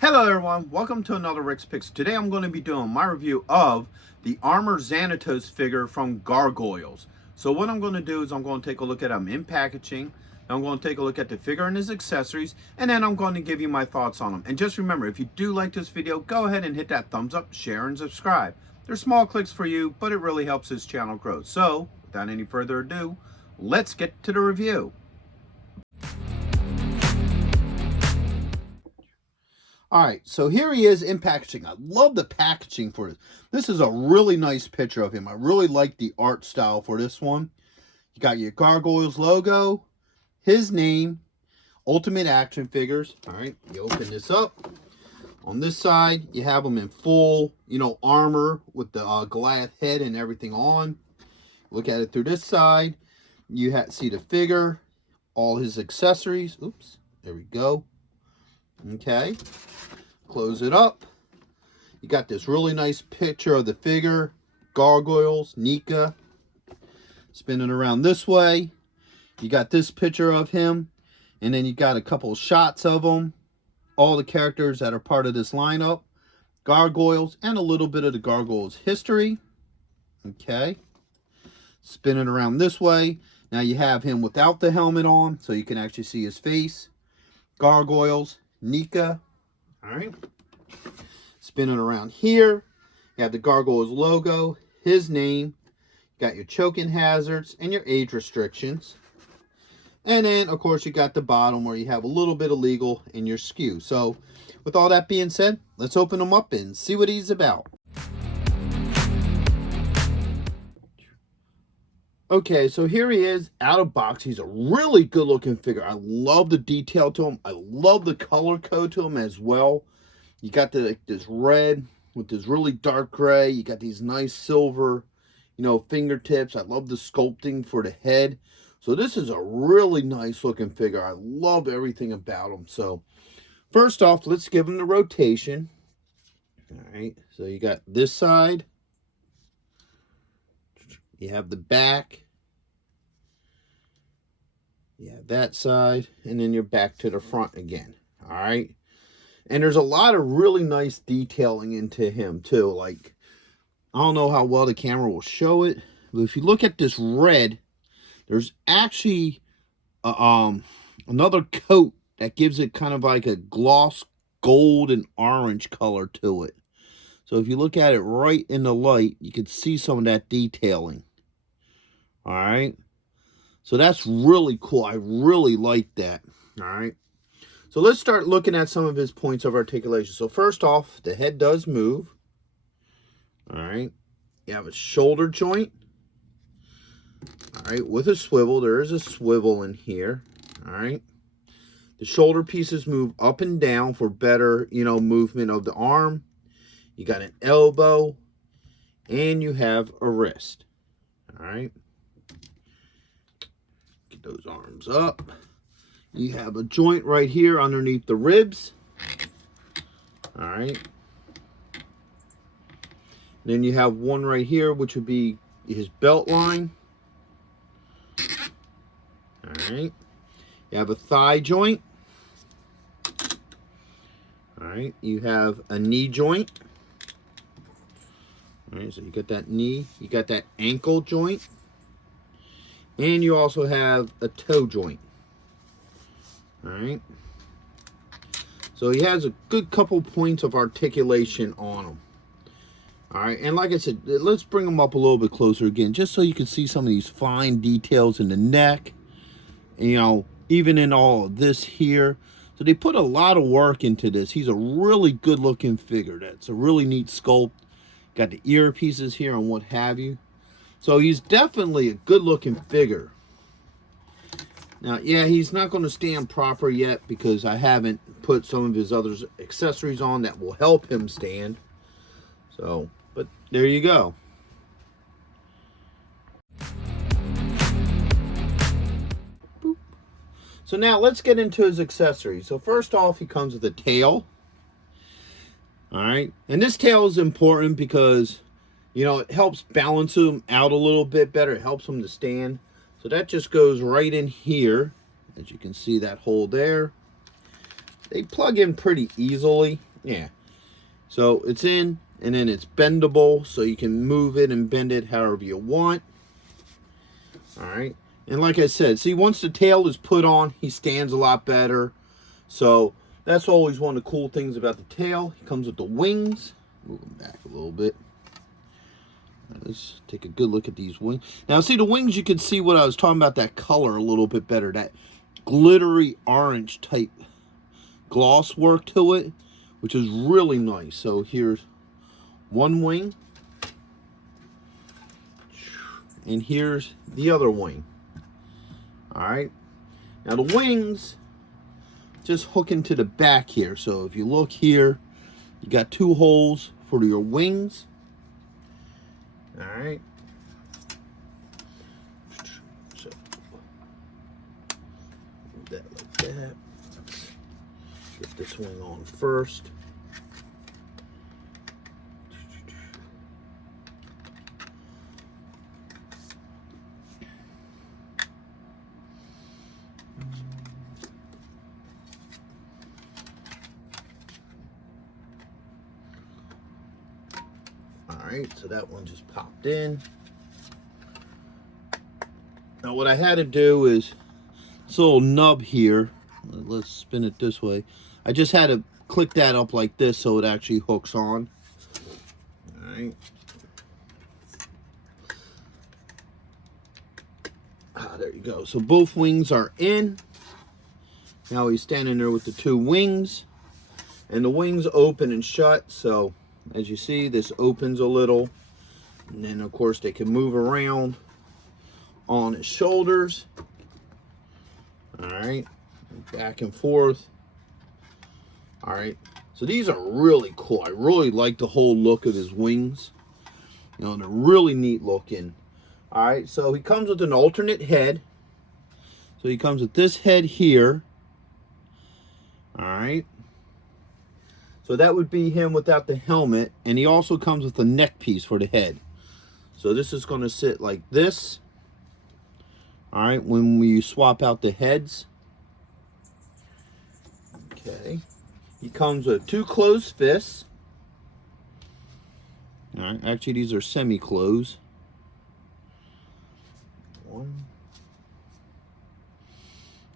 Hello everyone, welcome to another Rick's Picks. Today I'm going to be doing my review of the Armored Xanatos figure from Gargoyles. So what I'm going to do is I'm going to take a look at him in packaging, I'm going to take a look at the figure and his accessories, and then I'm going to give you my thoughts on him. And just remember, if you do like this video, go ahead and hit that thumbs up, share, and subscribe. They're small clicks for you, but it really helps this channel grow. So without any further ado, let's get to the review. All right, so here he is in packaging. I love the packaging for this. This is a really nice picture of him. I really like the art style for this one. You got your Gargoyles logo, his name, Ultimate Action Figures. All right, you open this up. On this side, you have him in full, armor with the Goliath head and everything on. Look at it through this side. You see the figure, all his accessories. Oops, there we go. Okay, close it up. You got this really nice picture of the figure, Gargoyles, NECA. Spinning around this way, you got this picture of him, and then you got a couple of shots of him, all the characters that are part of this lineup, Gargoyles, and a little bit of the Gargoyles history. Okay, spinning around this way, now you have him without the helmet on, so you can actually see his face, Gargoyles, NECA. All right, spinning around here, you have the Gargoyles logo, his name, you got your choking hazards and your age restrictions, and then of course you got the bottom where you have a little bit of legal in your SKU. So with all that being said, let's open him up and see what he's about. Okay, so here he is out of box. He's a really good looking figure. I love the detail to him. I love the color code to him as well. You got this red with this really dark gray. You got these nice silver, fingertips. I love the sculpting for the head. So this is a really nice looking figure. I love everything about him. So first off, let's give him the rotation. All right, so you got this side. You have the back, you have that side, and then you're back to the front again. All right, and there's a lot of really nice detailing into him too. Like, I don't know how well the camera will show it, but if you look at this red, there's actually another coat that gives it kind of like a gloss gold and orange color to it. So if you look at it right in the light, you can see some of that detailing. All right, so that's really cool. I really like that. All right, so let's start looking at some of his points of articulation. So first off, the head does move. All right, you have a shoulder joint. All right, with a swivel. There is a swivel in here. All right, the shoulder pieces move up and down for better, movement of the arm. You got an elbow, and you have a wrist. All right. Get those arms up. You have a joint right here underneath the ribs. All right. Then you have one right here, which would be his belt line. All right. You have a thigh joint. All right. You have a knee joint. All right, so you got that knee, you got that ankle joint, and you also have a toe joint. All right, so he has a good couple points of articulation on him. All right, and like I said, let's bring him up a little bit closer again, just so you can see some of these fine details in the neck, even in all of this here. So they put a lot of work into this. He's a really good looking figure. That's a really neat sculpt. Got the earpieces here and what have you. So he's definitely a good looking figure. Now, yeah, he's not going to stand proper yet because I haven't put some of his other accessories on that will help him stand. So, but there you go. Boop. So now let's get into his accessories. So first off, he comes with a tail. All right, and this tail is important because, it helps balance him out a little bit better. It helps him to stand. So that just goes right in here. As you can see, that hole there. they plug in pretty easily. Yeah. So it's in, and then it's bendable, so you can move it and bend it however you want. All right. And like I said, see, once the tail is put on, he stands a lot better. So that's always one of the cool things about the tail. He comes with the wings. Move them back a little bit. Let's take a good look at these wings. Now, see, the wings, you can see what I was talking about, that color a little bit better. That glittery orange type gloss work to it, which is really nice. So here's one wing. And here's the other wing. All right. Now, the wings just hook into the back here. So if you look here, you got 2 holes for your wings. All right. So move that like that. Get this wing on first. Alright, so that one just popped in. Now what I had to do is this little nub here, let's spin it this way. I just had to click that up like this so it actually hooks on. Alright. There you go. So both wings are in. Now he's standing there with the 2 wings. And the wings open and shut, so as you see, this opens a little, and then of course they can move around on his shoulders. All right, back and forth. All right, so these are really cool. I really like the whole look of his wings. You know, they're really neat looking. All right, so he comes with an alternate head. So he comes with this head here. All right. So that would be him without the helmet. And he also comes with a neck piece for the head. So this is going to sit like this. All right, when we swap out the heads. Okay. He comes with 2 closed fists. All right, actually these are semi-closed. 1.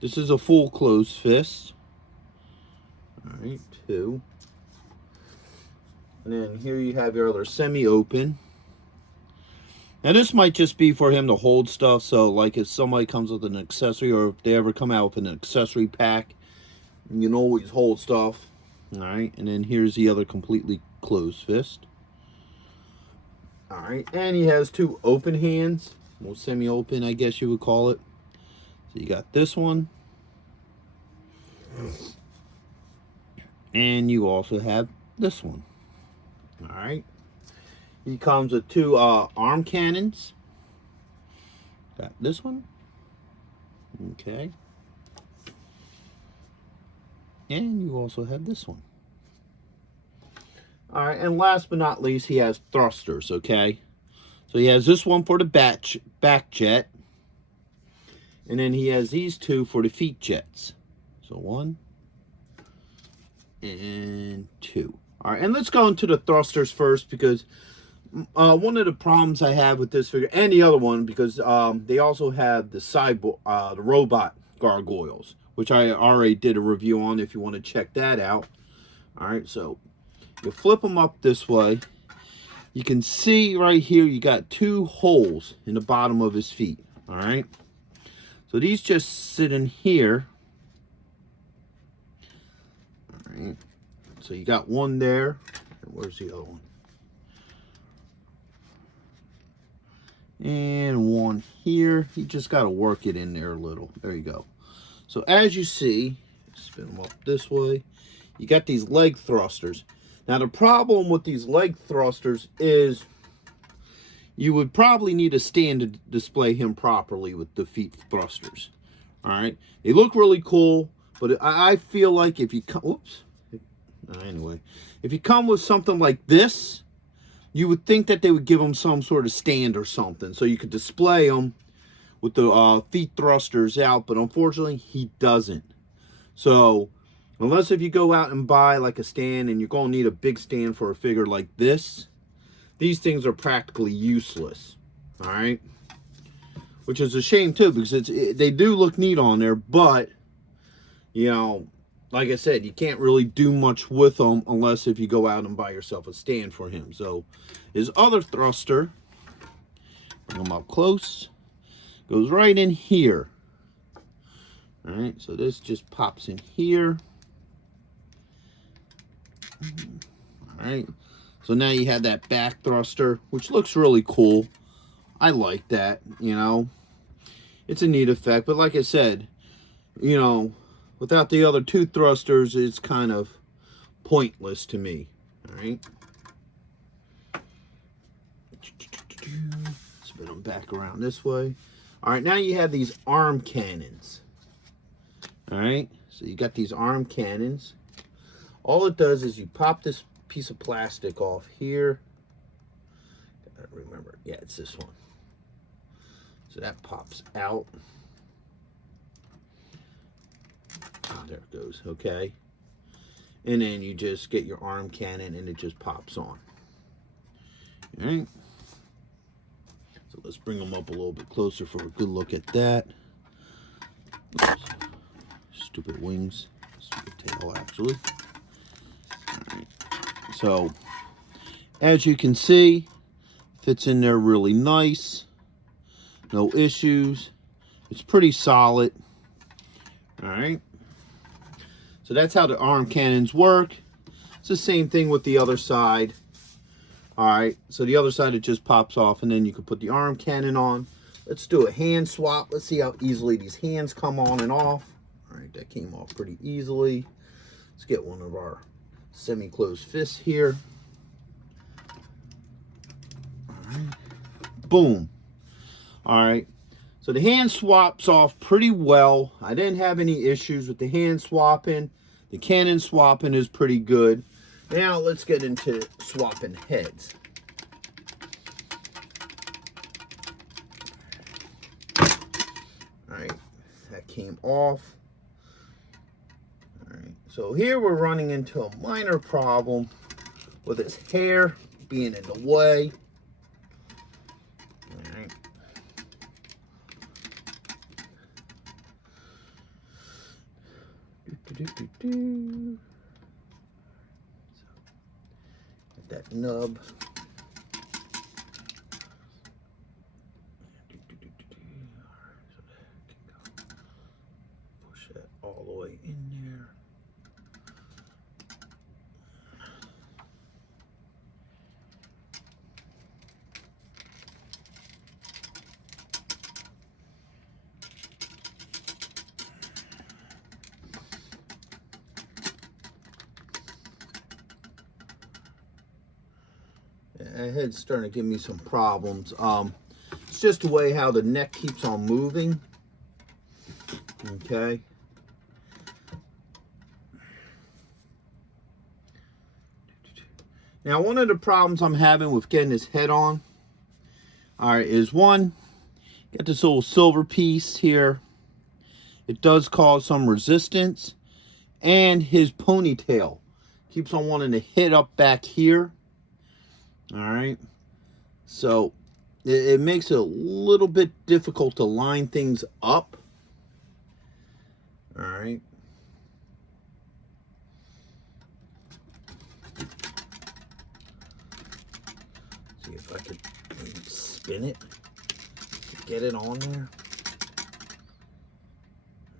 This is a full closed fist. All right, 2. And then here you have your other semi-open. Now this might just be for him to hold stuff. So like if somebody comes with an accessory, or if they ever come out with an accessory pack, you can always hold stuff. All right. And then here's the other completely closed fist. All right. And he has 2 open hands. Well, semi-open, I guess you would call it. So you got this one. And you also have this one. All right. He comes with 2 arm cannons. Got this one. Okay. And you also have this one. All right. And last but not least, he has thrusters. Okay. So he has this one for the back jet. And then he has these 2 for the feet jets. So 1 and 2. All right, and let's go into the thrusters first, because one of the problems I have with this figure, and the other one, because they also have the the robot gargoyles, which I already did a review on if you want to check that out. All right, so you flip them up this way. You can see right here you got 2 holes in the bottom of his feet. All right, so these just sit in here. All right. So you got one there. Where's the other one? And one here. You just got to work it in there a little. There you go. So as you see, spin them up this way. You got these leg thrusters. Now the problem with these leg thrusters is you would probably need a stand to display him properly with the feet thrusters. All right. They look really cool, but I feel like if you come, oops. Anyway, if you come with something like this, you would think that they would give them some sort of stand or something so you could display them with the feet thrusters out, but unfortunately he doesn't. So Unless if you go out and buy like a stand, and you're going to need a big stand for a figure like this, these things are practically useless. All right, which is a shame too, because they do look neat on there, but you know, like I said, you can't really do much with them unless if you go out and buy yourself a stand for him. So his other thruster, bring him up close, goes right in here. All right, so this just pops in here. All right, so now you have that back thruster, which looks really cool. I like that, you know. It's a neat effect, but like I said, you know, without the other two thrusters, it's kind of pointless to me. All right. Spin them back around this way. All right, now you have these arm cannons. All right, so you got these arm cannons. All it does is you pop this piece of plastic off here. Gotta remember, yeah, it's this one. So that pops out. Oh, there it goes, okay. And then you just get your arm cannon and it just pops on. All right. So let's bring them up a little bit closer for a good look at that. Oops. Stupid wings, stupid tail actually. All right. So, as you can see, fits in there really nice. No issues. It's pretty solid. All right. So that's how the arm cannons work. It's the same thing with the other side. All right. So the other side, it just pops off, and then you can put the arm cannon on. Let's do a hand swap. Let's see how easily these hands come on and off. All right. That came off pretty easily. Let's get one of our semi-closed fists here. All right. Boom. All right, so the hand swaps off pretty well. I didn't have any issues with the hand swapping. The cannon swapping is pretty good. Now let's get into swapping heads. All right, that came off. All right, so here we're running into a minor problem with his hair being in the way. So, that nub. Push that all the way in there. That head's starting to give me some problems. It's just the way how the neck keeps on moving. Okay. Now, one of the problems I'm having with getting this head on, all right, is one, got this little silver piece here. It does cause some resistance, and his ponytail keeps on wanting to hit up back here. All right, so it makes it a little bit difficult to line things up. All right. See if I could maybe spin it to get it on there.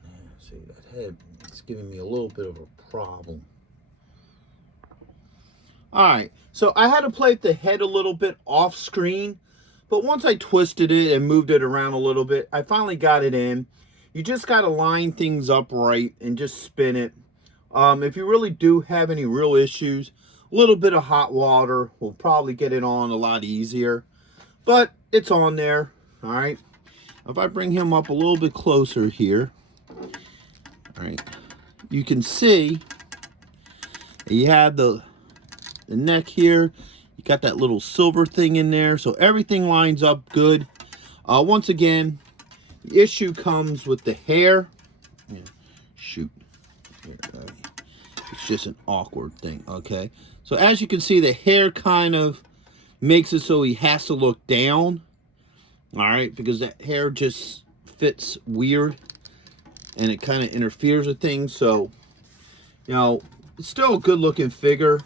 Yeah, see that head, it's giving me a little bit of a problem. All right, so I had to play with the head a little bit off screen, but once I twisted it and moved it around a little bit, I finally got it in. You just got to line things up right and just spin it. If you really do have any real issues, a little bit of hot water will probably get it on a lot easier, but it's on there. All right, if I bring him up a little bit closer here, all right, you can see you have the neck here. You got that little silver thing in there, so everything lines up good. Once again, the issue comes with the hair. Yeah, shoot. Here, it's just an awkward thing, okay? So as you can see, the hair kind of makes it so he has to look down, all right, because that hair just fits weird and it kind of interferes with things. So, you know, it's still a good looking figure.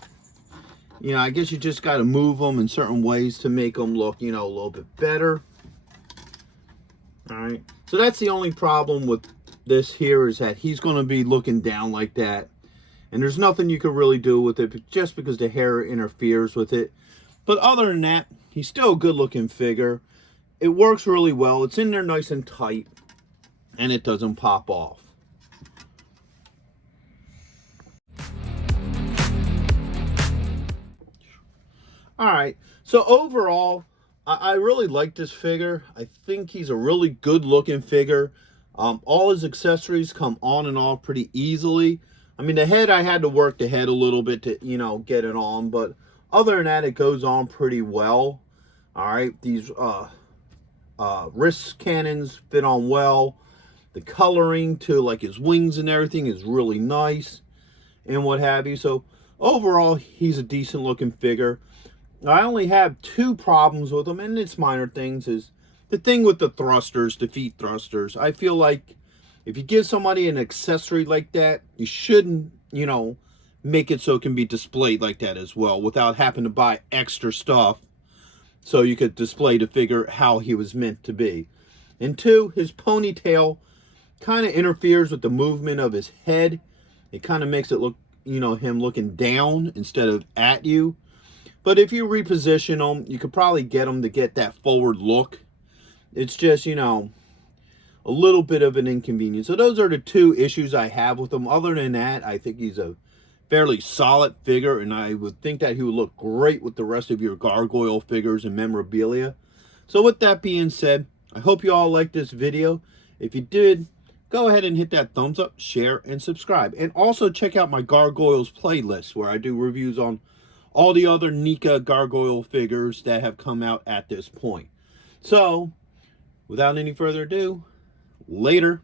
You know, I guess you just got to move them in certain ways to make them look, you know, a little bit better. All right, so that's the only problem with this here, is that he's going to be looking down like that. And there's nothing you can really do with it just because the hair interferes with it. But other than that, he's still a good looking figure. It works really well. It's in there nice and tight, and it doesn't pop off. All right, so overall, I really like this figure. I think he's a really good looking figure. All his accessories come on and off pretty easily. I mean, the head, I had to work the head a little bit to, you know, get it on, but other than that, it goes on pretty well. All right, these wrist cannons fit on well. The coloring to like his wings and everything is really nice and what have you. So overall, he's a decent looking figure. I only have 2 problems with him, and it's minor things. Is the thing with the thrusters, the feet thrusters. I feel like if you give somebody an accessory like that, you shouldn't, you know, make it so it can be displayed like that as well without having to buy extra stuff so you could display the figure how he was meant to be. And 2, his ponytail kind of interferes with the movement of his head. It kind of makes it look, you know, him looking down instead of at you. But if you reposition him, you could probably get him to get that forward look. It's just, you know, a little bit of an inconvenience. So those are the 2 issues I have with him. Other than that, I think he's a fairly solid figure, and I would think that he would look great with the rest of your gargoyle figures and memorabilia. So with that being said, I hope you all liked this video. If you did, go ahead and hit that thumbs up, share, and subscribe. And also check out my Gargoyles playlist, where I do reviews on all the other NECA gargoyle figures that have come out at this point. So, without any further ado, later.